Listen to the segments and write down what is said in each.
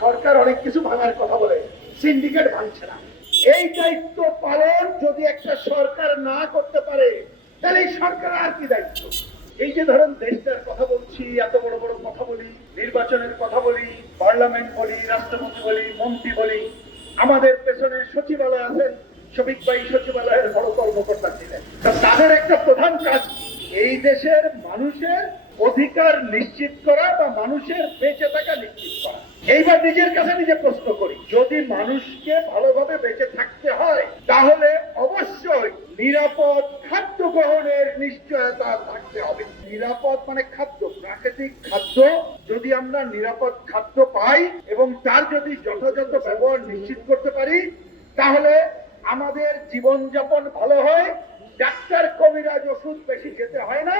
সরকার অনেক কিছু ভাঙার কথা বলে, সিন্ডিকেট ভাঙছে না। এই দায়িত্ব পালন যদি একটা সরকার না করতে পারে তাহলে এই সরকার আর কি দায়িত্ব? এই যে ধরেন দেশটার কথা বলছি, এত বড় বড় কথা বলি, নির্বাচনের কথা বলি, পার্লামেন্ট বলি, রাষ্ট্রপতি বলি, মন্ত্রী বলি, আমাদের পেছনে সচিবালয় আছেন, শফিক ভাই সচিবালয়ের বড় কর্মকর্তা ছিলেন। তাদের একটা প্রধান কাজ এই দেশের মানুষের অধিকার নিশ্চিত করা বা মানুষের বেঁচে থাকা নিশ্চিত করা। এইবার নিজের কাছে নিজে প্রশ্ন করি, যদি মানুষকে ভালোভাবে বেঁচে থাকতে হয় তাহলে অবশ্যই নিরাপদ খাদ্য গ্রহণের নিশ্চয়তা থাকতে হবে। নিরাপদ মানে খাদ্য, প্রাকৃতিক খাদ্য। যদি আমরা নিরাপদ খাদ্য পাই এবং তার যদি যথাযথ ব্যবহার নিশ্চিত করতে পারি তাহলে আমাদের জীবনযাপন ভালো হয়, ডাক্তার কবিরাজ ওষুধ বেশি খেতে হয় না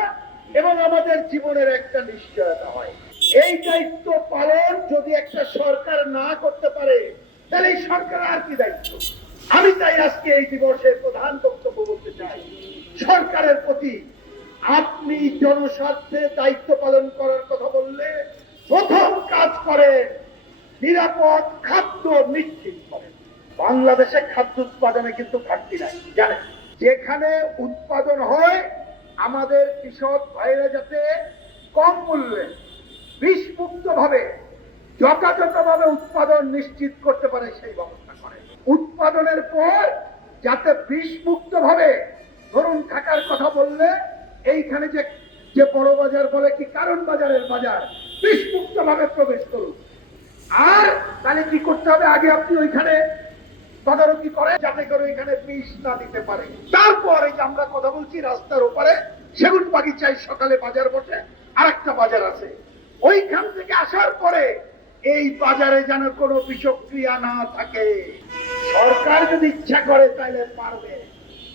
এবং আমাদের জীবনের একটা নিশ্চয়তা হয়। এই দায়িত্ব পালন যদি একটা সরকার না করতে পারে তাহলে এই সরকার আর কি দায়িত্ব? আমি তাই আজকে এই দিবসের প্রধান বক্তব্য বলতে চাই, সরকারের প্রতি আপনি জনস্বার্থে দায়িত্ব পালন করার কথা বললে প্রথম কাজ করেন নিরাপদ খাদ্য নিশ্চিত করেন। বাংলাদেশে খাদ্য উৎপাদনে কিন্তু ঘাটতি নাই, জানেন। যেখানে উৎপাদন হয় আমাদের কৃষক ভাইরা যাতে কম মূল্যে বিষমুক্ত ভাবে যথাযথভাবে উৎপাদন নিশ্চিত করতে পারে সেই ব্যবস্থা করে। উৎপাদনের পর যাতে বিষমুক্ত ভাবে, ধরুন থাকার কথা বললে এইখানে যে বড় বাজার বলে কি কারণ বাজারের বাজার, বিষমুক্ত ভাবে প্রবেশ করুন। আর তাহলে কি করতে হবে, আগে আপনি ওইখানে তদারকি করে যাতে করে এখানে বিষ না দিতে পারে। তারপর এই যে আমরা কথা বলছি রাস্তার ওপারে সেগুন বাগিচায় সকালে বাজার বসে, আরেকটা বাজার আছে, ওইখান থেকে আসার পরে এই বাজারে যেন কোনো বিষক্রিয়া না থাকে। সরকার যদি ইচ্ছা করে তাহলে পারবে।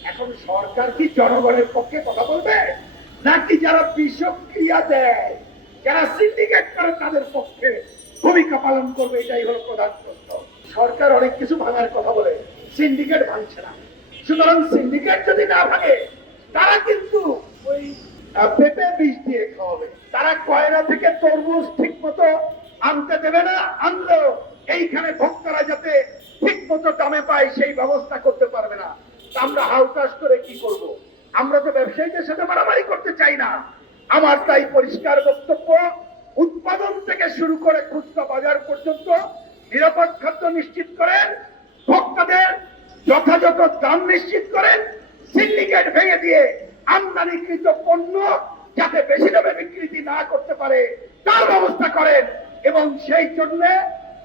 এখন সরকার কি জনগণের পক্ষে কথা বলবে নাকি যারা বিষক্রিয়া দেয়, যারা সিন্ডিকেট করে তাদের পক্ষে ভূমিকা পালন করবে? এটাই হলো প্রধান প্রশ্ন। সরকার অনেক কিছু ভাঙার কথা বলে, সিন্ডিকেট ভাঙছে না। সুতরাং সিন্ডিকেট যদি না ভাঙে তারা কিন্তু ওই পেঁপে বিষ দিয়ে খাওয়াবে, তারা কয়রা থেকে তরমুজ ঠিক মতো আনতে দেবে না, আনলেও এইখানে ভোক্তারা যাতে ঠিক মতো দামে পায় সেই ব্যবস্থা করতে পারবে না। আমরা হাউতাস করে কি করব? আমরা তো ব্যবসায়ীদের সাথে মারামারি করতে চাই না। আমার তাই পরিষ্কার বক্তব্য, উৎপাদন থেকে শুরু করে খুচরা বাজার পর্যন্ত নিরাপদ খাদ্য নিশ্চিত করেন, ভোক্তাদের যথাযথ দাম নিশ্চিত করেন, সিন্ডিকেট ভেঙে দিয়ে আমদানিকৃত পণ্য যাতে বেশি দামে বিক্রি না করতে পারে তার ব্যবস্থা করেন এবং সেই জন্য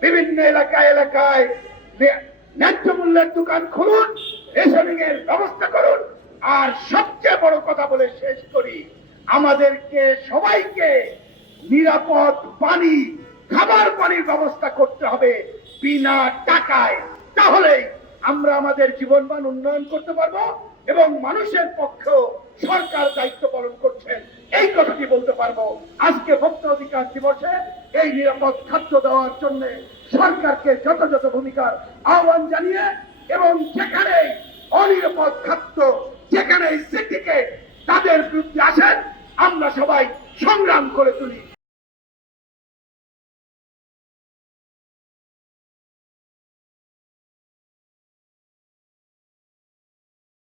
বিভিন্ন এলাকায় এলাকায় ন্যায্য মূল্যের দোকান খুলুন, রেশনিং এর ব্যবস্থা করুন। আর সবচেয়ে বড় কথা বলে শেষ করি, আমাদেরকে সবাইকে নিরাপদ পানি, খাবার পানির ব্যবস্থা করতে হবে বিনা টাকায়। তাহলেই আমরা আমাদের জীবনমান উন্নয়ন করতে পারবো এবং মানুষের পক্ষেও সরকার দায়িত্ব পালন করছেন এই কথাটি বলতে পারবো। আজকে ভোক্তা অধিকার দিবসে এই নিরাপদ খাদ্য দেওয়ার জন্য সরকারকে যথাযথ ভূমিকার আহ্বান জানিয়ে এবং যেখানে অনিরাপদ খাদ্য, যেখানে সিন্ডিকেট তাদের বিরুদ্ধে আসেন আমরা সবাই সংগ্রাম করে তুলি।